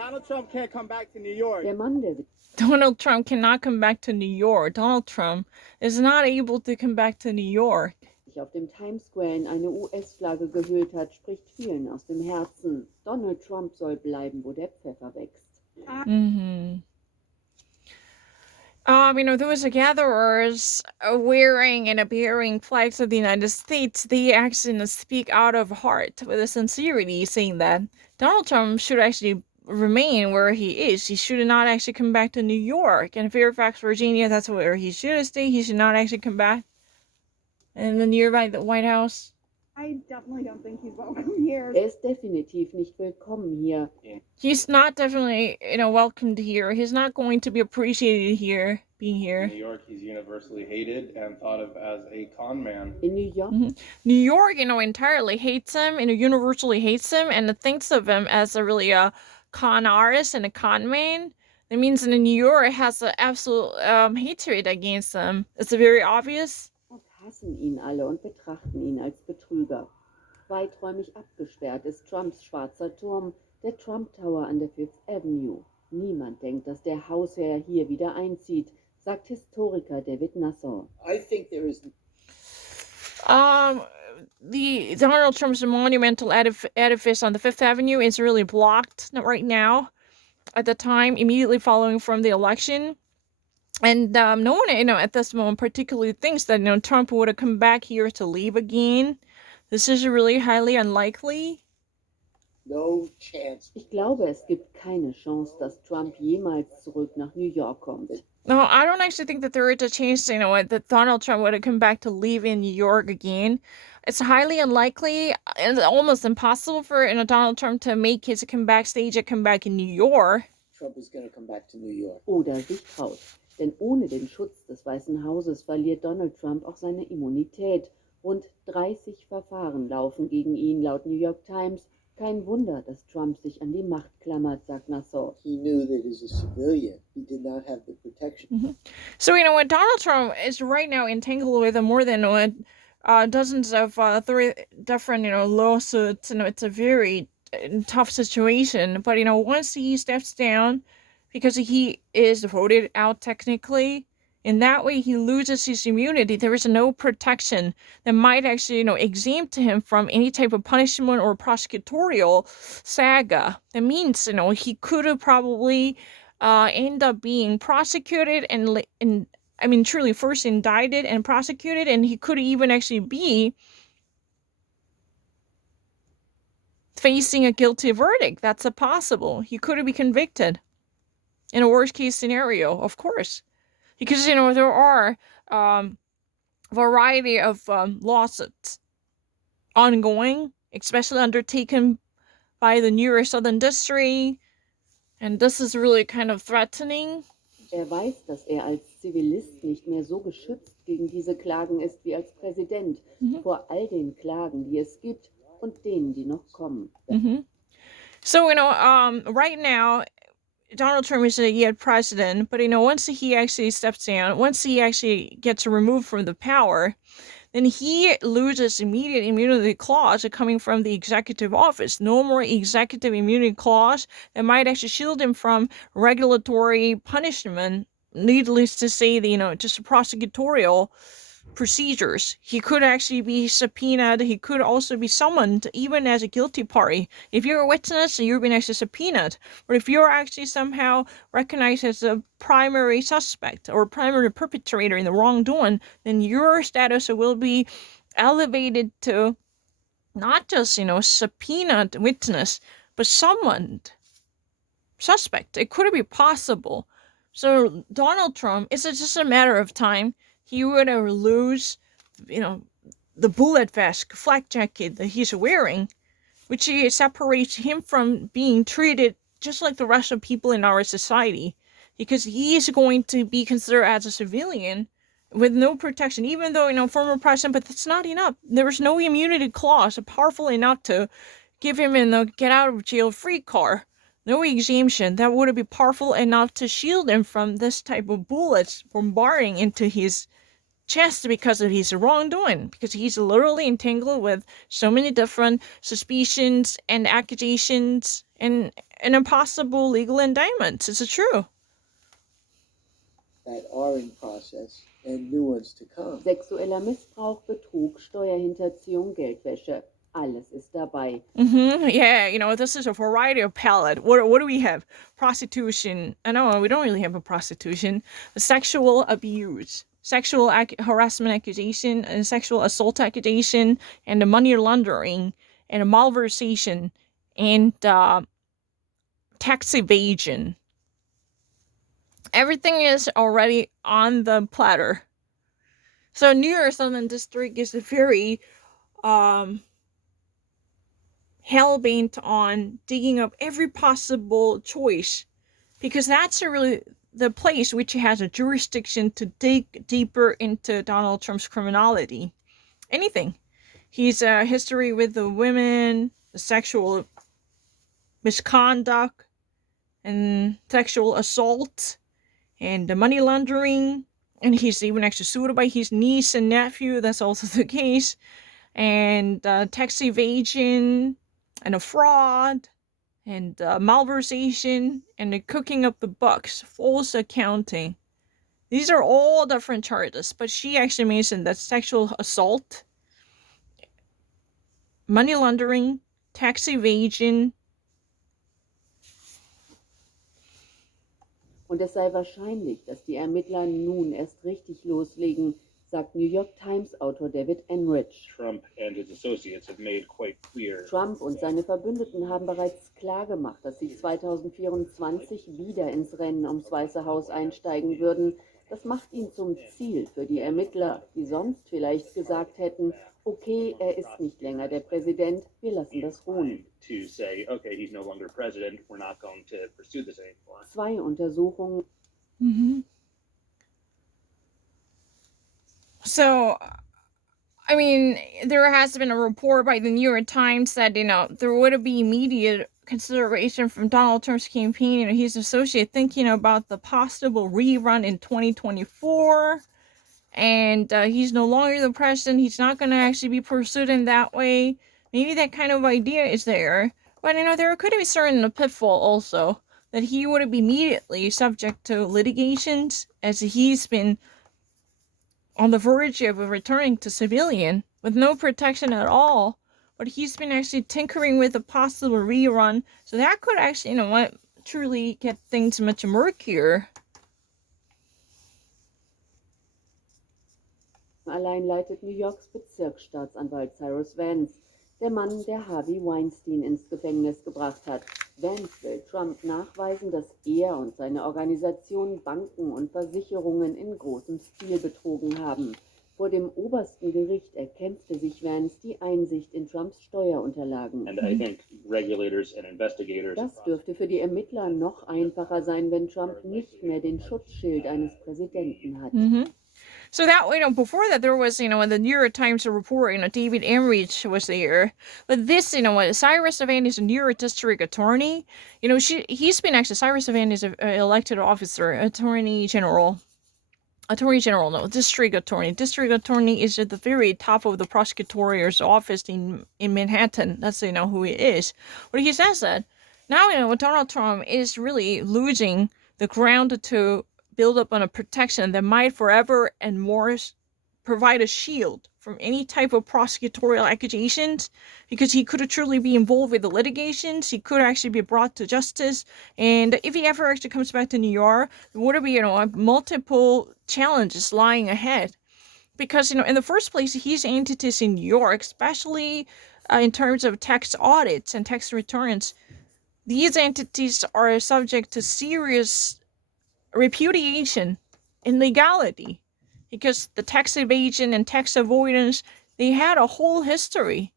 Donald Trump can't come back to New York. Der Mann, der Donald Trump cannot come back to New York. Donald Trump is not able to come back to New York. sich auf dem Times Square in eine US-Flagge gehüllt hat, spricht vielen aus dem Herzen. Donald Trump soll bleiben, wo der Pfeffer wächst. There was a gatherers wearing and appearing flags of the United States. They actually speak out of heart with a sincerity, saying that Donald Trump should actually remain where he is. He should not actually come back to New York and Fairfax, Virginia. That's where he should stay. He should not actually come back. And the nearby the White House. I definitely don't think he's welcome here. Ist definitiv nicht willkommen hier. He's not definitely, welcomed here. He's not going to be appreciated here, being here. In New York, he's universally hated and thought of as a con man. In New York? New York, entirely hates him, universally hates him, and thinks of him as a really con artist and a con man. That means in New York has an absolute hatred against him. It's very obvious. Und hassen ihn alle und betrachten ihn als Betrüger. Weiträumig abgesperrt ist Trumps schwarzer Turm, der Trump Tower an der Fifth Avenue. Niemand denkt, dass der Hausherr hier wieder einzieht, sagt Historiker David Nassau. I think there is The Donald Trump's monumental edifice on the Fifth Avenue is really blocked right now. At the time, immediately following from the election. And no one, at this moment particularly thinks that, Trump would have come back here to leave again. This is really highly unlikely. no chance. Ich glaube, es gibt keine Chance, dass Trump jemals zurück nach New York kommt. No, I don't actually think that there is a chance, that Donald Trump would have come back to live in New York again. It's highly unlikely and almost impossible for Donald Trump to make his stage a comeback in New York. Trump is going to come back to New York. Oder sich traut. Denn ohne den Schutz des Weißen Hauses verliert Donald Trump auch seine Immunität. Rund 30 Verfahren laufen gegen ihn, laut New York Times. Kein Wunder, dass Trump sich an die Macht klammert, sagt Nassau. He knew that as a civilian, he did not have the protection. So, Donald Trump is right now entangled with more than dozens of different, lawsuits. It's a very tough situation. But, once he steps down, because he is voted out technically, in that way he loses his immunity. There is no protection that might actually, exempt him from any type of punishment or prosecutorial saga. That means, he could have probably end up being prosecuted and truly first indicted and prosecuted, and he could even actually be facing a guilty verdict. That's a possible. He could be convicted in a worst case scenario, of course. Because, there are variety of lawsuits ongoing, especially undertaken by the New York Southern District. And this is really kind of threatening. Weiß, dass als Zivilist nicht mehr so geschützt gegen diese Klagen ist wie als Präsident. Vor all den Klagen, die es gibt und denen, die noch kommen. So, right now, Donald Trump is yet president, but once he actually steps down, once he actually gets removed from the power, then he loses immediate immunity clause coming from the executive office. No more executive immunity clause that might actually shield him from regulatory punishment. Needless to say, just prosecutorial procedures. He could actually be subpoenaed. He could also be summoned, even as a guilty party. If you're a witness and you're being actually subpoenaed, or if you're actually somehow recognized as a primary suspect or primary perpetrator in the wrongdoing, then your status will be elevated to not just, subpoenaed witness, but summoned suspect. It could be possible. So Donald Trump, it's just a matter of time. He would lose, the bullet vest, flak jacket that he's wearing, which separates him from being treated just like the rest of people in our society, because he is going to be considered as a civilian with no protection, even though, former president, but that's not enough. There is no immunity clause powerful enough to give him a get out of jail free card. No exemption that would be powerful enough to shield him from this type of bullets bombarding into his chest because of his wrongdoing, because he's literally entangled with so many different suspicions and accusations and impossible legal indictments. Is it true? that are in process and new ones to come. Sexueller Missbrauch, Betrug, Steuerhinterziehung, Geldwäsche. Alles ist dabei. Yeah, this is a variety of palette. What do we have? Prostitution. No, we don't really have a prostitution. Sexual abuse, sexual harassment accusation, and sexual assault accusation, and the money laundering, and malversation, and tax evasion. Everything is already on the platter. So New York Southern District is very hell-bent on digging up every possible choice, because that's really the place which has a jurisdiction to dig deeper into Donald Trump's criminality. Anything. He's a history with the women, the sexual misconduct, and sexual assault, and the money laundering, and he's even actually sued by his niece and nephew. That's also the case. And tax evasion, and a fraud, and malversation, and the cooking up the books, false accounting. These are all different charges, but she actually mentioned that sexual assault, money laundering, tax evasion. Und es sei wahrscheinlich, dass die Ermittler nun erst richtig loslegen, sagt New York Times-Autor David Enrich. Trump and his associates have made quite clear. Trump und seine Verbündeten haben bereits klargemacht, dass sie 2024 wieder ins Rennen ums Weiße Haus einsteigen würden. Das macht ihn zum Ziel für die Ermittler, die sonst vielleicht gesagt hätten, okay, er ist nicht länger der Präsident, wir lassen das ruhen. To say, okay, he's no longer president, we're not going to pursue this anymore. 2 Untersuchungen. So, I mean, there has been a report by the New York Times that, there would be immediate consideration from Donald Trump's campaign and his associate thinking about the possible rerun in 2024. And he's no longer the president. He's not going to actually be pursued in that way. Maybe that kind of idea is there. But, there could be certain pitfall also that he would be immediately subject to litigations, as he's been on the verge of returning to civilian with no protection at all. But he's been actually tinkering with a possible rerun. So that could actually, truly get things much murkier. Allein leitet New Yorks Bezirksstaatsanwalt Cyrus Vance, der Mann, der Harvey Weinstein ins Gefängnis gebracht hat. Vance will Trump nachweisen, dass er und seine Organisation Banken und Versicherungen in großem Stil betrogen haben. Vor dem obersten Gericht erkämpfte sich Vance die Einsicht in Trumps Steuerunterlagen. And I think regulators and investigators. Das dürfte für die Ermittler noch einfacher sein, wenn Trump nicht mehr den Schutzschild eines Präsidenten hat. So that, before that there was, in the New York Times report, David Enrich was there. But this, Cyrus Savant is a New York district attorney. He's been actually, Cyrus Savant is an elected officer, attorney general, district attorney. District attorney is at the very top of the prosecutor's office in Manhattan. That's, who he is. But he says that now, Donald Trump is really losing the ground to build up on a protection that might forever and more provide a shield from any type of prosecutorial accusations, because he could truly be involved with the litigations. He could actually be brought to justice. And if he ever actually comes back to New York, there would be, multiple challenges lying ahead. Because, in the first place, his entities in New York, especially in terms of tax audits and tax returns, these entities are subject to serious repudiation and legality, because the tax evasion and tax avoidance, they had a whole history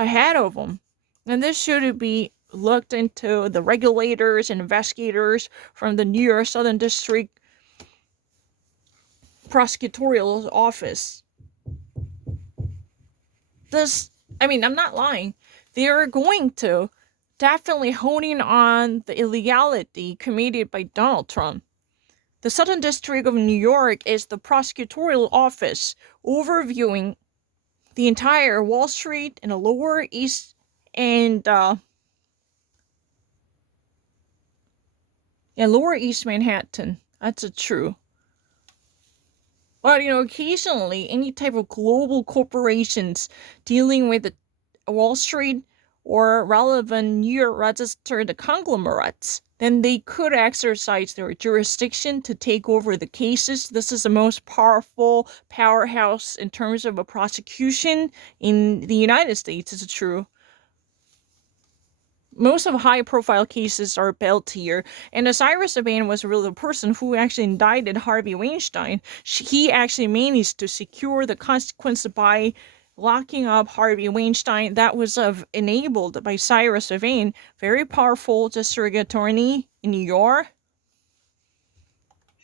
ahead of them. And this should be looked into. The regulators and investigators from the New York Southern District Prosecutorial Office. I'm not lying. They're going to definitely honing on the illegality committed by Donald Trump. The Southern District of New York is the prosecutorial office overviewing the entire Wall Street and the Lower East and Yeah, Lower East Manhattan. That's true. But, occasionally, any type of global corporations dealing with the Wall Street or relevant New York registered conglomerates, then they could exercise their jurisdiction to take over the cases. This is the most powerful powerhouse in terms of a prosecution in the United States, is true. Most of high-profile cases are built here, and Cyrus Vane was really the person who actually indicted Harvey Weinstein. He actually managed to secure the consequence by locking up Harvey Weinstein. That was enabled by Cyrus Vane, very powerful district attorney in New York.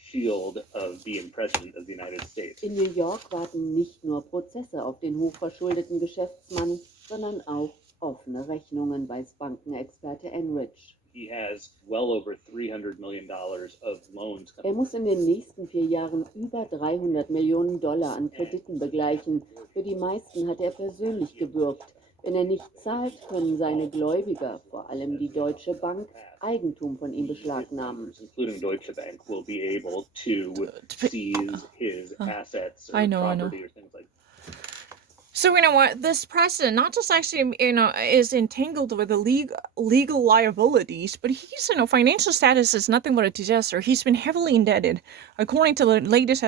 Shield of being president of the United States. In New York warten nicht nur Prozesse auf den hochverschuldeten Geschäftsmann, sondern auch offene Rechnungen, weiß Bankenexperte Enrich. He has well over $300 million of loans. Muss in den nächsten 4 Jahren über 300 Millionen Dollar an Krediten begleichen. Für die meisten hat er persönlich gebürgt. Wenn er nicht zahlt, können seine Gläubiger, vor allem die Deutsche Bank, Eigentum von ihm beschlagnahmen. Including Deutsche Bank will be able to seize his assets or property or things like that. So you know what, this president not just actually is entangled with the legal liabilities, but his financial status is nothing but a disaster. He's been heavily indebted. According to the latest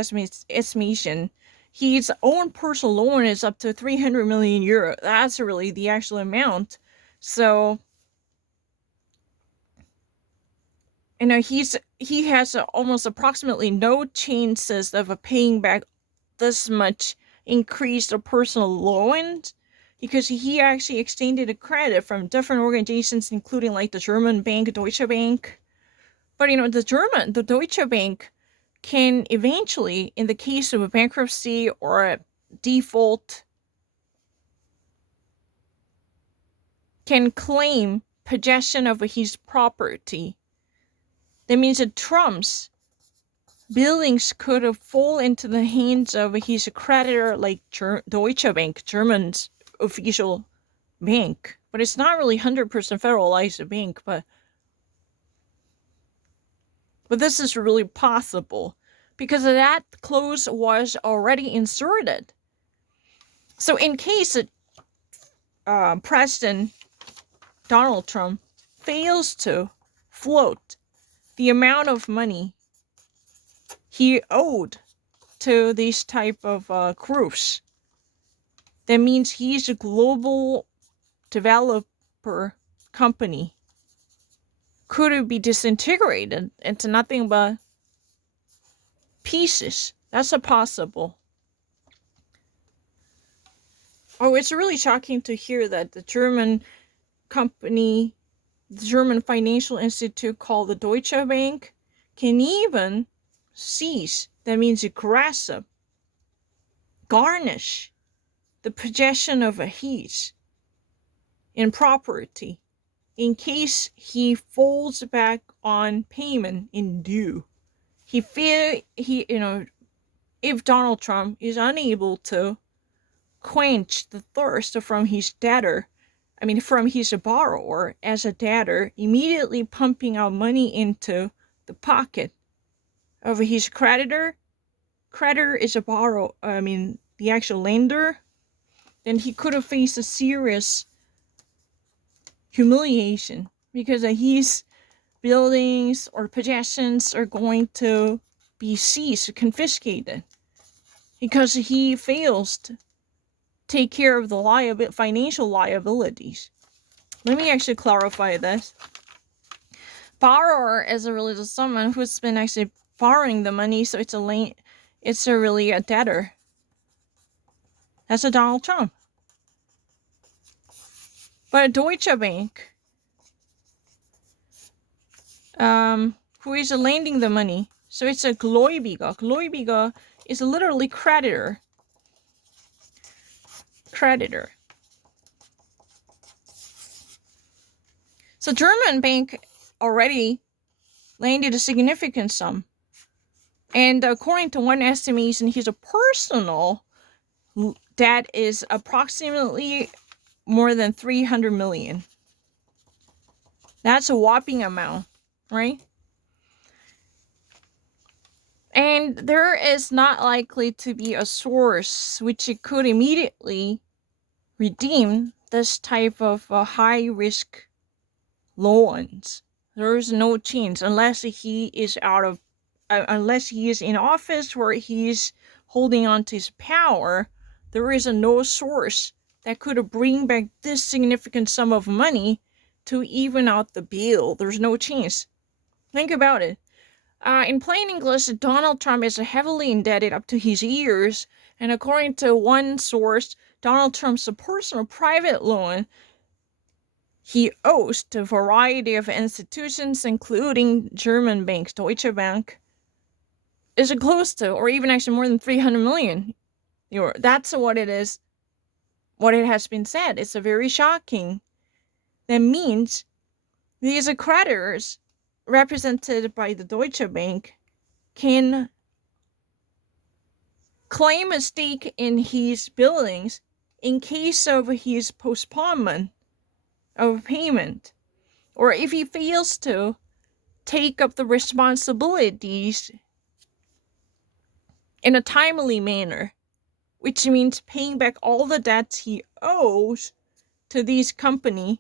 estimation, his own personal loan is up to 300 million euro. That's really the actual amount. So he has almost approximately no chances of paying back this much increased personal loans, because he actually extended a credit from different organizations, including like the German bank, Deutsche Bank. But the Deutsche Bank can eventually, in the case of a bankruptcy or a default, can claim possession of his property. That means that Trump's buildings could fall into the hands of his creditor, like Deutsche Bank, German's official bank. But it's not really 100% federalized bank, but this is really possible because that clause was already inserted. So in case President Donald Trump fails to float the amount of money he owed to these type of groups, that means he's a global developer company, could it be disintegrated into nothing but pieces? That's a possible. Oh, it's really shocking to hear that the German company, the German financial institute called the Deutsche Bank, can even seize, that means grasp, garnish the possession of his in property in case he falls back on payment in due. If Donald Trump is unable to quench the thirst from his from his borrower as a debtor, immediately pumping out money into the pocket of his creditor is a the actual lender, then he could have faced a serious humiliation because his buildings or possessions are going to be seized, confiscated, because he fails to take care of the financial liabilities. Let me actually clarify this. Borrower is really just someone who's been actually borrowing the money, so it's really a debtor. That's a Donald Trump. But a Deutsche Bank, who is lending the money, so it's a Gläubiger. Gläubiger is literally creditor. So German bank already lended a significant sum. And according to one estimation, his personal debt is approximately more than 300 million. That's a whopping amount, right? And there is not likely to be a source which could immediately redeem this type of high risk loans. There is no chance unless he is unless he is in office where he's holding on to his power. There is no source that could bring back this significant sum of money to even out the bill. There's no chance. Think about it. In plain English, Donald Trump is heavily indebted up to his ears, and according to one source, Donald Trump's personal private loan he owes to a variety of institutions, including German banks, Deutsche Bank, is close to, or even actually more than 300 million euro. That's what it is, what it has been said. It's a very shocking. That means these creditors, represented by the Deutsche Bank, can claim a stake in his buildings in case of his postponement of payment, or if he fails to take up the responsibilities in a timely manner, which means paying back all the debts he owes to these companies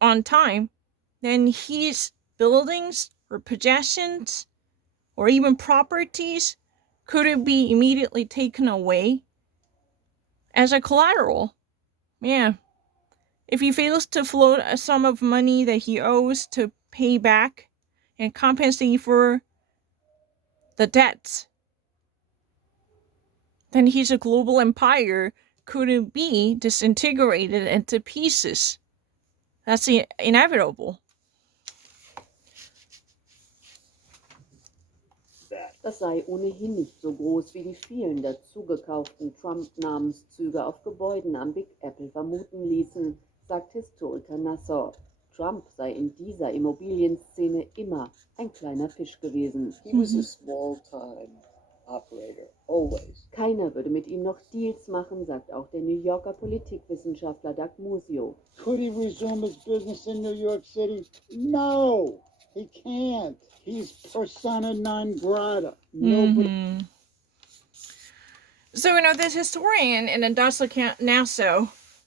on time, then his buildings or possessions or even properties could be immediately taken away as a collateral. Yeah. If he fails to float a sum of money that he owes to pay back and compensate for the debts, then his global empire could be disintegrated into pieces. That's inevitable. Das sei ohnehin nicht so groß, wie die vielen dazugekauften Trump-Namenszüge auf Gebäuden am Big Apple vermuten ließen, sagt Historiker Nassau. Trump sei in dieser Immobilienszene immer ein kleiner Fisch gewesen. He was a small-time operator, always. Keiner würde mit ihm noch Deals machen, sagt auch der New Yorker Politikwissenschaftler Doug Musio. Could he resume his business in New York City? No, he can't. He's persona non grata. Nobody. So, this historian in Industrial Nassau,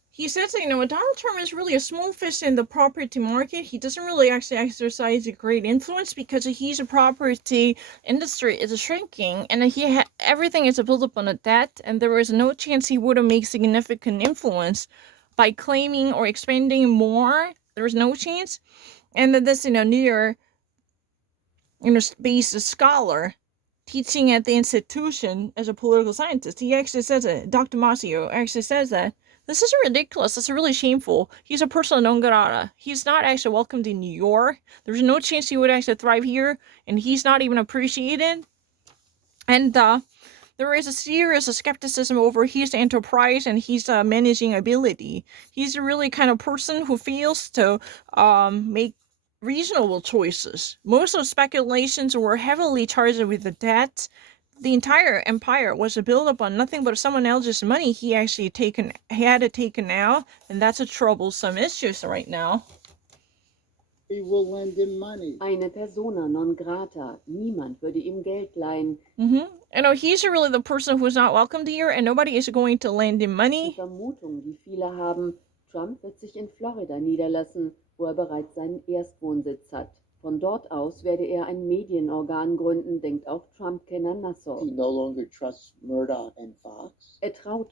he says that, Donald Trump is really a small fish in the property market. He doesn't really actually exercise a great influence because his property industry is shrinking, and everything is built up on a debt, and there is no chance he would make significant influence by claiming or expanding more. There is no chance. And then this, New York, based scholar teaching at the institution as a political scientist, he actually says it. Dr. Masio actually says that this is ridiculous. It's really shameful. He's a persona non grata. He's not actually welcomed in New York. There's no chance he would actually thrive here, and he's not even appreciated. And there is a serious skepticism over his enterprise and his managing ability. He's a really kind of person who fails to make reasonable choices. Most of the speculations were heavily charged with the debt. The entire empire was built up on nothing but someone else's money he had to take out, and that's a troublesome issue right now. He will lend him money. Eine persona non grata. Niemand würde ihm Geld leihen. He's really the person who's not welcomed here, and nobody is going to lend him money. Die Vermutung, die viele haben, Trump wird sich in Florida niederlassen, wo bereits seinen Erstwohnsitz hat. Von dort aus werde ein Medienorgan gründen, denkt auch Trump-Kenner Nassau. He no longer trusts Murdoch and Fox. Traut